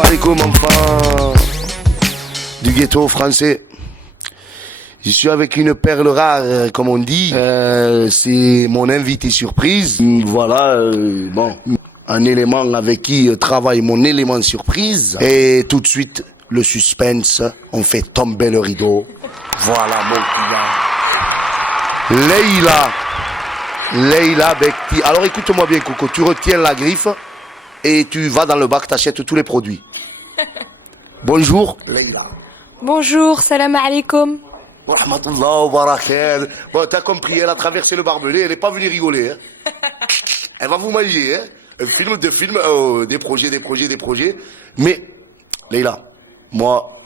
alaikum, enfant du ghetto français. Je suis avec une perle rare, comme on dit. C'est mon invité surprise. Voilà, bon, un élément avec qui travaille mon élément surprise. Et tout de suite, le suspense. On fait tomber le rideau. Voilà, mon client. Leïla Bekti. Alors écoute-moi bien, Coco. Tu retiens la griffe et tu vas dans le bac, t'achètes tous les produits. Bonjour, Leïla. Bonjour, salam alaikum. Rahmatullah wa barakatuh. Bon, t'as compris, elle a traversé le barbelé, elle n'est pas venue rigoler. Hein. Elle va vous manger, hein. Un film, des films, des projets. Mais, Leïla, moi,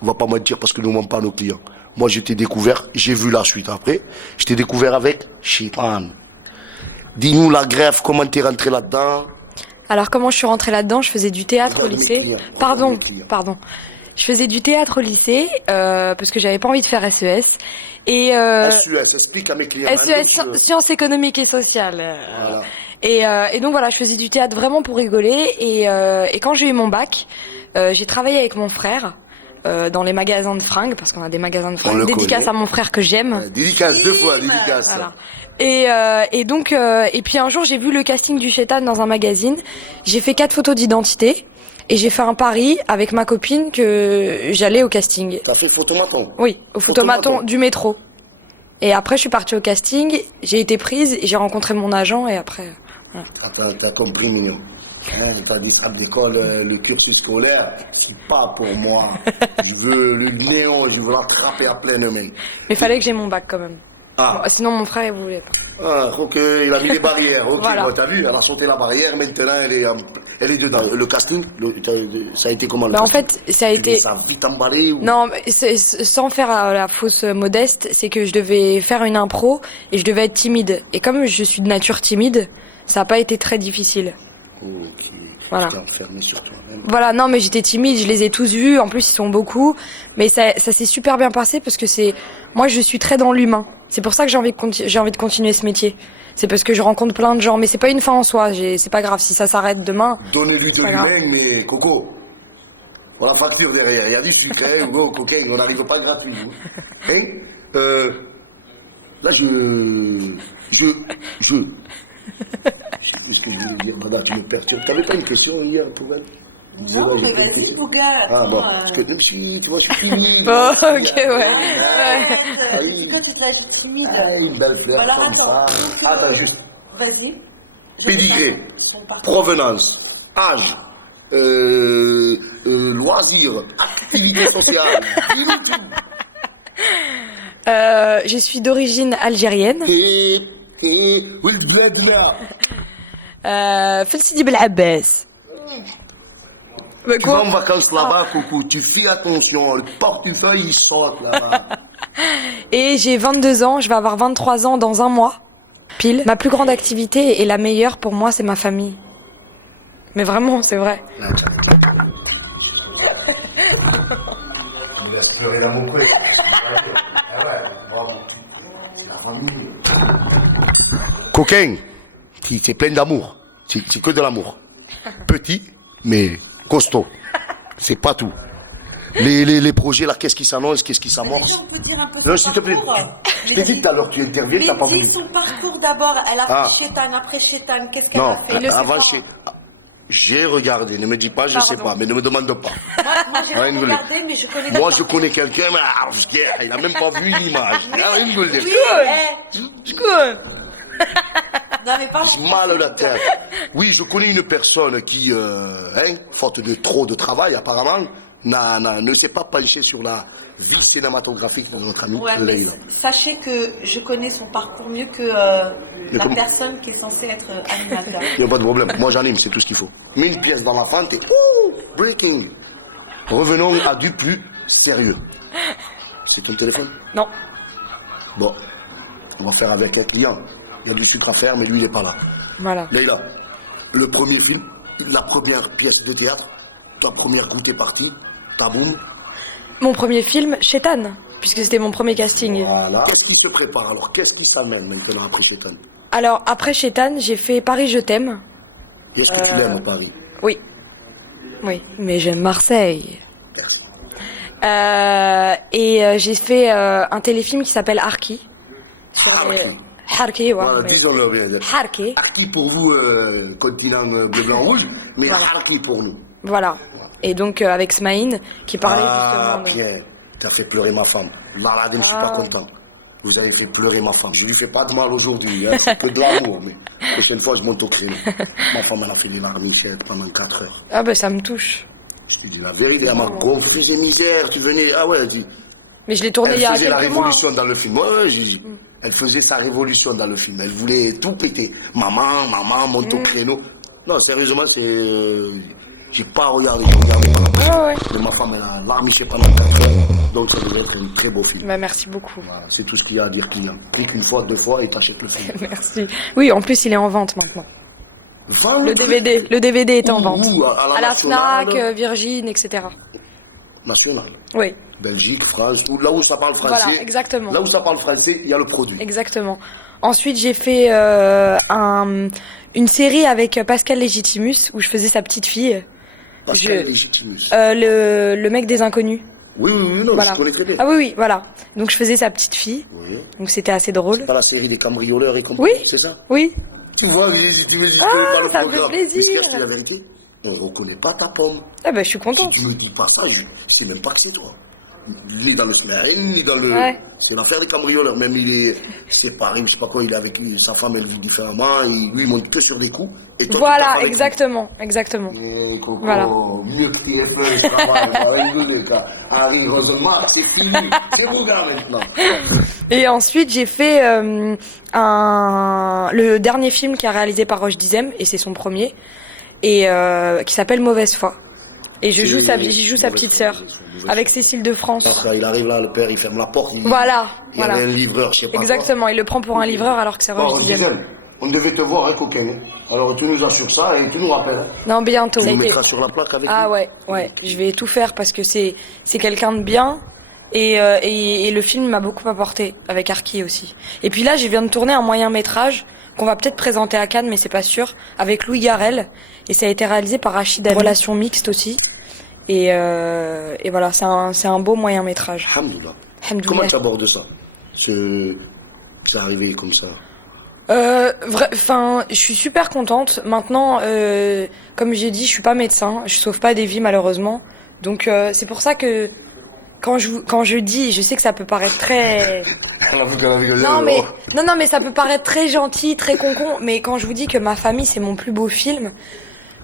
on va pas mentir parce que nous ne mentons pas nos clients. Moi, je t'ai découvert, j'ai vu la suite après, je t'ai découvert avec Shaitan. Dis-nous la greffe, comment t'es rentré là-dedans? Alors, comment je suis rentrée là-dedans? Je faisais du théâtre au lycée. Pardon. Je faisais du théâtre au lycée parce que j'avais pas envie de faire SES. Et SES, explique à mes clients. SES, sciences économiques et sociales. Voilà. Et donc voilà, je faisais du théâtre vraiment pour rigoler. Et quand j'ai eu mon bac, j'ai travaillé avec mon frère dans les magasins de fringues, parce qu'on a des magasins de fringues. Dédicace à mon frère que j'aime. Dédicace, 2 fois, dédicace. Voilà. Et donc, et puis un jour, j'ai vu le casting du Shaitan dans un magazine. J'ai fait 4 photos d'identité. Et j'ai fait un pari avec ma copine que j'allais au casting. T'as fait photomaton? Oui, au photomaton du métro. Et après, je suis partie au casting, j'ai été prise, et j'ai rencontré mon agent, et après... Voilà. T'as compris, mignon. Hein, t'as dit à l'école, le cursus scolaire, c'est pas pour moi. Je veux le néon, je veux l'attraper à pleine main. Mais fallait que j'ai mon bac quand même. Ah. Bon, sinon, mon frère, il voulait pas. Ah, ok, il a mis les barrières. Ok, voilà. Bon, t'as vu, elle a sauté la barrière, maintenant elle est dedans. Le casting, ça a été comment le En casting? fait, ça a été... Ça a vite emballé ou... Non, sans faire la fausse modeste, c'est que je devais faire une impro et je devais être timide. Et comme je suis de nature timide, ça n'a pas été très difficile. Ok. Voilà. T'es enfermé sur toi-même. Voilà, non, mais j'étais timide, je les ai tous vus, en plus ils sont beaucoup, mais ça s'est super bien passé parce que moi je suis très dans l'humain. C'est pour ça que j'ai envie de continuer ce métier. C'est parce que je rencontre plein de gens, mais c'est pas une fin en soi, c'est pas grave si ça s'arrête demain. Donnez-lui de l'humain, mais Coco, on a facture derrière, il y a du sucre, hein, ou cocaïne, on n'arrive pas gratuit. Hein? Là je sais plus ce que je voulais dire, madame, tu me perturbes. T'avais pas une question hier pour elle? Non, Bouga. Ah bon, parce que même si, tu vois, je suis timide. Bon, ok, ouais. Toi, tu dois être timide. Une belle fleur Alors, comme attends. ça. Attends, juste. Vas-y. Pédigré, provenance, âge, loisirs, activité sociale. Je suis d'origine algérienne. Oui, le bled là. في Sidi Bel Abbas. Tu vas en vacances là-bas, Coucou, tu fais attention, le portefeuille il saute là-bas. Et j'ai 22 ans, je vais avoir 23 ans dans un mois, pile. Ma plus grande activité et la meilleure pour moi, c'est ma famille. Mais vraiment, c'est vrai. Coquin, c'est plein d'amour, c'est que de l'amour. Petit, mais costaud. C'est pas tout. Les projets là, qu'est-ce qui s'annonce, qu'est-ce qui s'amorce? Non, s'il te plaît. Je t'ai dit tout à l'heure, tu interviens, t'as pas voulu. Mais dis son parcours d'abord. Elle a fait Shaitan, après Shaitan, qu'est-ce qu'elle a fait? Non, avant j'ai regardé, ne me dis pas, je sais pas, mais ne me demande pas. Moi j'ai pas regardé, mais je connais. Moi, je connais quelqu'un, mais il a même pas vu l'image. Non, mais parle. Mal la tête. Oui, je connais une personne qui, faute de trop de travail apparemment, ne s'est pas penchée sur la vie cinématographique de notre ami Leïla. Sachez que je connais son parcours mieux que la personne qui est censée être animateur. Il n'y a pas de problème. Moi, j'anime, c'est tout ce qu'il faut. Mets une pièce dans la pente et breaking. Revenons à du plus sérieux. C'est ton téléphone? Non. Bon, on va faire avec les clients. Il y a du sucre à faire, mais lui, il n'est pas là. Voilà. Leïla, le premier film, la première pièce de théâtre, ta première goutte est partie, ta boum. Mon premier film, Shaitan, puisque c'était mon premier casting. Voilà. Qu'est-ce qui se prépare alors? Qu'est-ce qui s'amène maintenant après Shaitan? Alors, après Shaitan, j'ai fait Paris, je t'aime. Est-ce que tu l'aimes, Paris? Oui. Oui, mais j'aime Marseille. J'ai fait un téléfilm qui s'appelle Harki. Harki, ouais. Voilà, disons-le bien. Harki. Harki pour vous, continent bleu, blanc, rouge, mais Voilà. Harki pour nous. Voilà. Et donc avec Smaïn, qui parlait Ah, justement de... bien. Tu as fait pleurer ma femme. Là, je ne suis pas content. Vous avez fait pleurer ma femme. Je lui fais pas de mal aujourd'hui, hein. C'est que de l'amour, mais la prochaine fois, je monte au créneau. Ma femme, elle a fait des larmes pendant 4 heures. Ah bah ça me touche. Je dis la vérité, elle m'a dit, tu faisais misère, tu venais. Ah ouais, elle dit. Mais je l'ai tourné il Elle y a faisait la quelques mois. révolution dans le film. Ouais, elle faisait sa révolution dans le film. Elle voulait tout péter. Maman, monte au créneau. Non, sérieusement, j'ai pas regardé, j'ai regardé. Ah ouais. Mais ma femme, elle a larmiché pendant 4 heures. Donc ça devait être un très beau film. Bah merci beaucoup. Voilà, c'est tout ce qu'il y a à dire, client. Clique une fois, 2 fois et t'achètes le film. Merci. Oui, en plus il est en vente maintenant. Le DVD est en vente. À la nationale, Fnac, Virgin, etc. National. Oui, Belgique, France, là où ça parle français. voilà, exactement. Là où ça parle français, il y a le produit. Exactement. Ensuite, j'ai fait une série avec Pascal Légitimus où je faisais sa petite fille. Pascal Légitimus. Le mec des Inconnus. Oui, non, Voilà. je connais très bien. Ah oui, voilà. Donc je faisais sa petite fille. Oui. Donc c'était assez drôle. C'est pas la série des cambrioleurs et compagnie, Oui. c'est ça? Oui. Tu vois, Légitimus, Ah, ça me fait plaisir. Mais c'est la vérité. On ne reconnaît pas ta pomme. Ah bah je suis Si contente. tu me dis pas ça, je sais même pas que c'est toi. Ni dans le scénario, ni dans le... Ouais. C'est l'affaire des cambrioleurs. Même il est séparé, je sais pas quoi, il est avec lui, sa femme, elle vit différemment, et lui, il monte que sur des coups. Et toi, tu tapes Voilà, avec exactement. lui. Et Coco, Voilà. mieux que TF1, je travaille, on va rigoler, quoi. Harry Rosenmark, c'est fini. C'est mon gars maintenant. Et ensuite, j'ai fait le dernier film qui a réalisé par Roche Dizem, et c'est son premier, et qui s'appelle Mauvaise foi. Et j'y joue sa petite sœur, avec Cécile de France. Quand il arrive là, le père, il ferme la porte. Voilà, Il y avait un livreur, je sais pas Exactement, il le prend pour un livreur alors que c'est quoi. Roche Bon, Dizem. Gisèle, on devait te voir, hein, coquin. Hein. Alors tu nous assures ça et tu nous rappelles. Hein. Non, bientôt. Tu nous mettras sur la plaque avec Ah nous. ouais, je vais tout faire parce que c'est quelqu'un de bien. Et le film m'a beaucoup apporté, avec Harki aussi. Et puis là, je viens de tourner un moyen métrage qu'on va peut-être présenter à Cannes, mais c'est pas sûr, avec Louis Garrel. Et ça a été réalisé par Rachid Ami. Relation mixte aussi. Et voilà, c'est un beau moyen métrage. Alhamdoulilah. Alhamdoulilah. Comment tu abordes ça? C'est arrivé comme ça. Je suis super contente. Maintenant, comme j'ai dit, je suis pas médecin, je sauve pas des vies malheureusement. Donc c'est pour ça que quand je dis, je sais que ça peut paraître très non mais ça peut paraître très gentil, très concon, mais quand je vous dis que ma famille c'est mon plus beau film,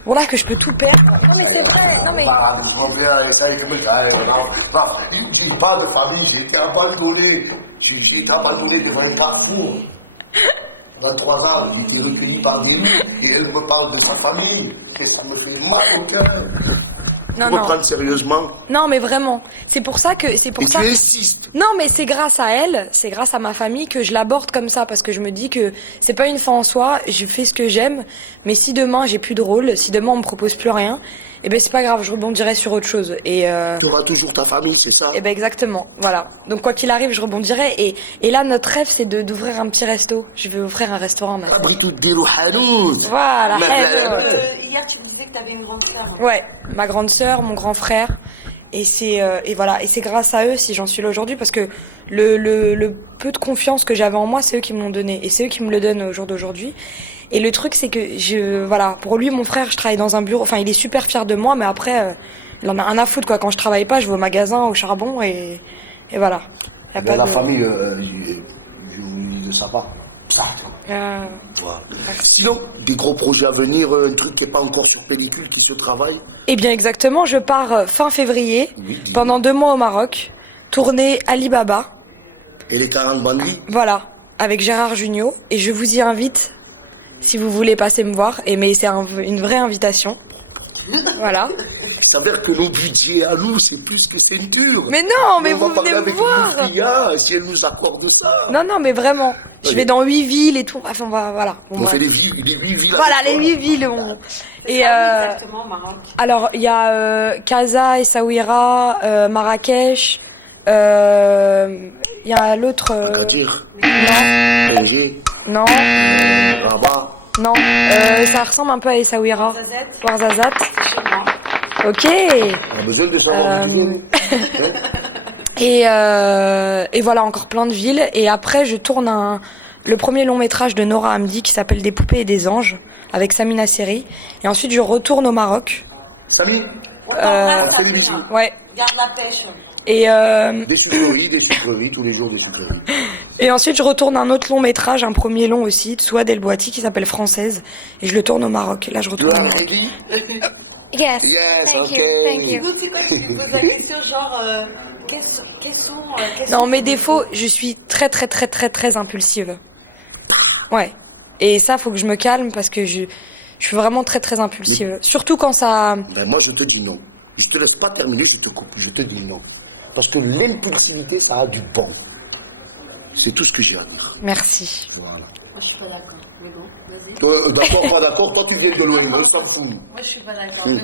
voilà que je peux tout perdre. Non mais c'est vrai, non mais Je pas de famille, j'ai été abandonné. J'ai été abandonné devant un carrefour. 23 ans, j'ai été recueilli par des loups, et elle me parle de sa famille. Et ça me fait mal au cœur. non Tu reprends sérieusement. non mais vraiment, c'est pour ça Et tu insistes. Non, mais c'est grâce à elle, c'est grâce à ma famille que je l'aborde comme ça, parce que je me dis que c'est pas une fin en soi, je fais ce que j'aime, mais si demain j'ai plus de rôle, si demain on me propose plus rien, eh ben c'est pas grave, je rebondirai sur autre chose. Et Tu auras toujours ta famille, c'est ça? eh ben exactement, voilà. Donc quoi qu'il arrive, je rebondirai. Et là, notre rêve, c'est d'ouvrir un petit resto. Je vais ouvrir un restaurant maintenant. Fabrique des hanout. Voilà. Hier, tu me disais que tu avais une grande sœur. Ouais, ma grande sœur, mon grand frère. Et et voilà, et c'est grâce à eux si j'en suis là aujourd'hui, parce que le peu de confiance que j'avais en moi, c'est eux qui me l'ont donné, et c'est eux qui me le donnent au jour d'aujourd'hui. Et le truc, c'est que voilà, pour lui, mon frère, je travaille dans un bureau, enfin, il est super fier de moi, mais après, il en a rien à foutre, quoi. Quand je travaille pas, je vais au magasin, au charbon, et voilà. Y a pas La de- famille, je ne sais pas. Ça, Euh, voilà. Sinon, des gros projets à venir, un truc qui n'est pas encore sur pellicule, qui se travaille. Eh bien, exactement, je pars fin février, Oui, dis-moi. pendant 2 mois au Maroc, tourner Alibaba, Et les 40 bandits. voilà, avec Gérard Jugnot, et je vous y invite, si vous voulez passer me voir, mais c'est une vraie invitation. Voilà. Il s'avère que nos budgets à nous, c'est plus que ceinture. Mais non, mais on va vous parler venez me avec voir. Louis, si elle nous accorde ça. Non, non, mais vraiment. Je Allez. vais dans 8 villes et tout. Enfin, voilà. Bon, On bref. fait les 8 villes. Voilà, avec les toi. 8 villes. Et Exactement, au Maroc. alors, il y a Casa, Essaouira, Marrakech. Il y a l'autre. Agadir, Non, Alger, non, Rabat. non. Ça ressemble un peu à Essaouira. Zazette, Ouarzazate. c'est chez moi. Ok. On a besoin de savoir où tu viens. Et voilà, encore plein de villes. Et après, je tourne le premier long métrage de Nora Hamdi qui s'appelle Des poupées et des anges avec Samina Seri. Et ensuite, je retourne au Maroc. Samy, Salut, Ouais. garde la pêche. Et, des sucreries, tous les jours des sucreries. et ensuite, je retourne un autre long métrage, un premier long aussi, de Souad El Bouati qui s'appelle Française. Et je le tourne au Maroc. Là, je Tu retourne au as Maroc. dit Yes. Yes, Thank ok. you. Thank you. Nous, tu me poses la question, genre, quels sont Non, mes défauts, je suis très très très très très impulsive. Ouais. Et ça, faut que je me calme parce que je suis vraiment très très impulsive. Surtout quand ça... Ben moi, je te dis non. Je te laisse pas terminer, je te coupe. Je te dis non. Parce que l'impulsivité, ça a du bon. C'est tout ce que j'ai à dire. Merci. Voilà. Moi, je suis pas d'accord. Mais bon, vas-y. D'accord, pas d'accord, toi tu viens de loin, on s'en fout. Moi, je suis pas d'accord. Mais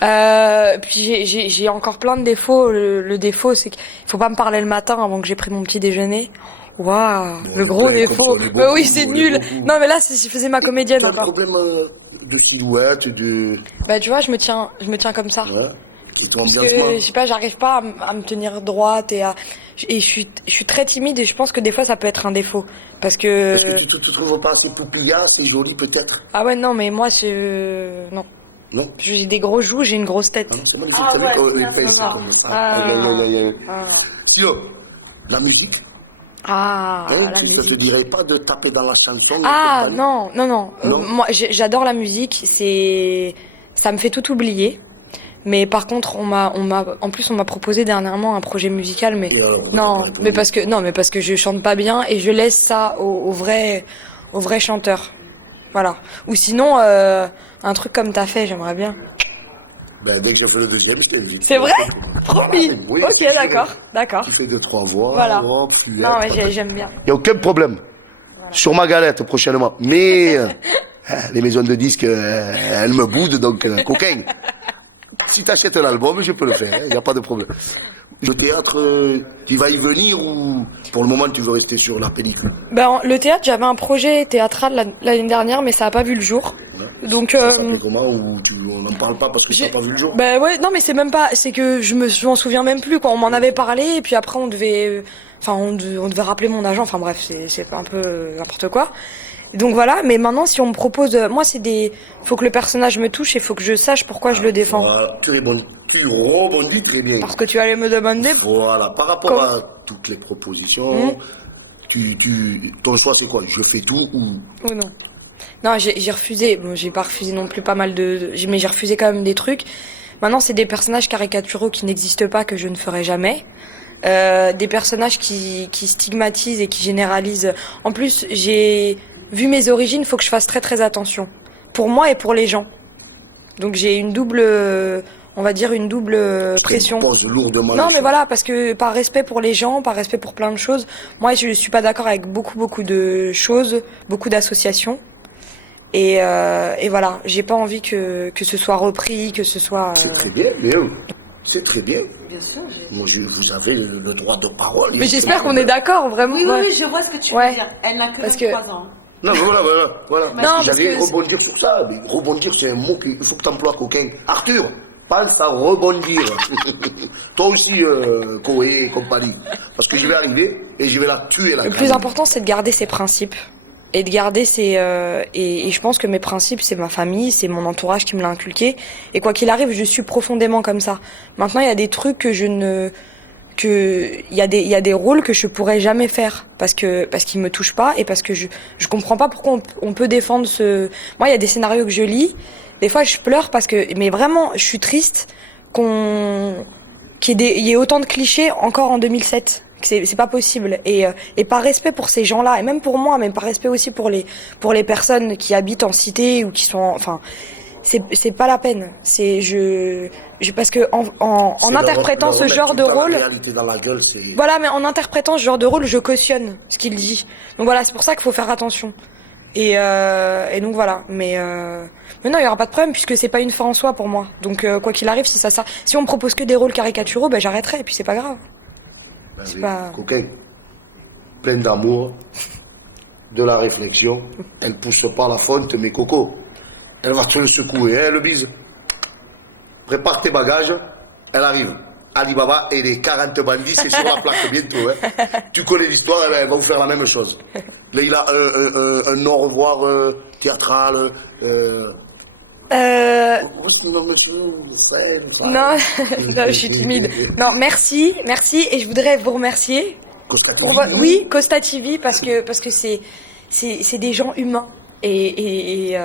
vas-y. Puis j'ai encore plein de défauts. Le défaut, c'est qu'il faut pas me parler le matin avant que j'ai pris mon petit déjeuner. Waouh, Bon, le gros les défaut. beaucoup, Mais oui, beaucoup, c'est les nul. beaucoup. Non, mais là, c'est si je faisais ma comédienne Tu as un encore. problème de silhouette, de... Bah, tu vois, je me tiens comme ça. Ouais. Et ton Parce que, ambiancement. je sais pas, j'arrive pas à me tenir droite et je suis très timide et je pense que des fois ça peut être un défaut. Parce Est-ce que que, tu te trouves pas assez poupillard, t'es jolie peut-être? ah ouais, non, mais moi, non. Non? J'ai des gros joues, j'ai une grosse Ah, tête. c'est magnifique, Ah c'est ouais, vrai qu'on ça, les paye. ça va. Ah, Sinon, la musique, ah, hein, la tu ne te musique. dirais pas de taper dans la chanson. Ah, et compagnie. non, non, non. Non. Moi, j'adore la musique, ça me fait tout oublier. Mais par contre, en plus, on m'a proposé dernièrement un projet musical, mais non, mais parce que je chante pas bien et je laisse ça aux vrais chanteurs. Voilà. Ou sinon, un truc comme t'as fait, j'aimerais bien. Ben, dès que j'ai fait le deuxième, je t'ai dit. C'est vrai? Promis. Oui, Ok, d'accord. Tu fais 2-3 voix, Voilà. rock, tu Non, mais j'aime bien. Il n'y a aucun problème. Sur ma galette prochainement. Mais les maisons de disques, elles me boudent, donc coquin. Si tu achètes l'album, je peux le faire, il n'y a pas de problème. Le théâtre, tu vas y venir ou pour le moment tu veux rester sur la pellicule? Ben, le théâtre, j'avais un projet théâtral l'année dernière, mais ça a pas vu le jour. Ouais. Donc, Ça s'appelait comment ou on n'en parle pas parce que ça n'a j'ai- pas vu le jour? ben ouais, non, mais c'est même pas, c'est que je m'en souviens même plus, quoi. On m'en avait parlé, et puis après, on devait rappeler mon agent, enfin bref, c'est un peu n'importe quoi. Donc voilà, mais maintenant, si on me propose, moi, faut que le personnage me touche et faut que je sache pourquoi je le défends. Voilà, tu rebondis très bien. Parce que tu allais me demander, Voilà, par rapport Comme- à toutes les propositions, ton choix c'est quoi? Je fais tout ou... ou non. Non, j'ai refusé. Bon, j'ai pas refusé non plus pas mal mais j'ai refusé quand même des trucs. Maintenant, c'est des personnages caricaturaux qui n'existent pas que je ne ferai jamais. Des personnages qui stigmatisent et qui généralisent. En plus, vu mes origines, faut que je fasse très très attention. Pour moi et pour les gens. Donc j'ai une double, on va dire une double pression. Pose lourdement. Non, mais voilà, parce que par respect pour les gens, par respect pour plein de choses, moi je suis pas d'accord avec beaucoup de choses, beaucoup d'associations. Et voilà, j'ai pas envie que ce soit repris, que ce soit. C'est très bien, mais c'est très bien. Bien sûr. Moi, vous avez le droit de parole. Mais j'espère qu'on est d'accord, vraiment. Oui, ouais. je vois ce que tu Ouais. veux dire. Elle n'a que Parce 23 ans. Non, mais voilà. Non, parce J'allais que- rebondir sur ça. Mais rebondir, c'est un mot qu'il faut que tu emploies, coquin. Arthur, pense à rebondir. Toi aussi, Koé et compagnie. Parce que je vais arriver et je vais la tuer, la Le plus important, c'est de garder ses principes. Et de garder et je pense que mes principes, c'est ma famille, c'est mon entourage qui me l'a inculqué. Et quoi qu'il arrive, je suis profondément comme ça. Maintenant, il y a des trucs il y a des rôles que je pourrais jamais faire parce qu'ils me touchent pas et parce que je comprends pas pourquoi on peut défendre moi, il y a des scénarios que je lis. Des fois, je pleure mais vraiment, je suis triste qu'il y ait autant de clichés encore en 2007. C'est pas possible et par respect pour ces gens-là et même pour moi, mais par respect aussi pour les personnes qui habitent en cité ou qui sont enfin c'est pas la peine. Parce que en interprétant ce genre de rôle, Dans la gueule, voilà, mais en interprétant ce genre de rôle, je cautionne ce qu'il dit. Donc voilà, c'est pour ça qu'il faut faire attention. Et donc voilà, mais non, il y aura pas de problème puisque c'est pas une fin en soi pour moi. Donc quoi qu'il arrive, si on me propose que des rôles caricaturaux, ben j'arrêterai et puis c'est pas grave. C'est pas- Coquin, plein d'amour, de la réflexion. Elle pousse pas la fonte, mais Coco, elle va te le secouer, hein, le bise. prépare tes bagages, elle arrive. Alibaba et les 40 bandits, c'est sur la plaque bientôt. Hein. Tu connais l'histoire, elle va vous faire la même chose. Là, il a un au revoir théâtral. Non, non, je suis timide. Non, merci, et je voudrais vous remercier. Oui, Costa TV, parce que c'est des gens humains et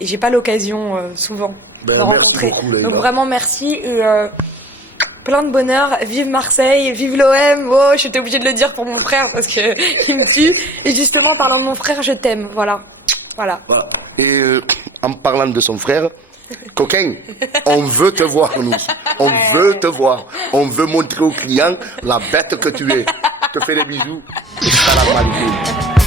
j'ai pas l'occasion souvent de rencontrer. Donc vraiment merci et plein de bonheur. Vive Marseille, vive l'OM. Oh, j'étais obligée de le dire pour mon frère parce que il me tue. Et justement, parlant de mon frère, je t'aime. Voilà. Et en parlant de son frère, coquin, on veut te voir, nous. On veut te voir. On veut montrer aux clients la bête que tu es. Je te fais des bisous. Et salam alaikum.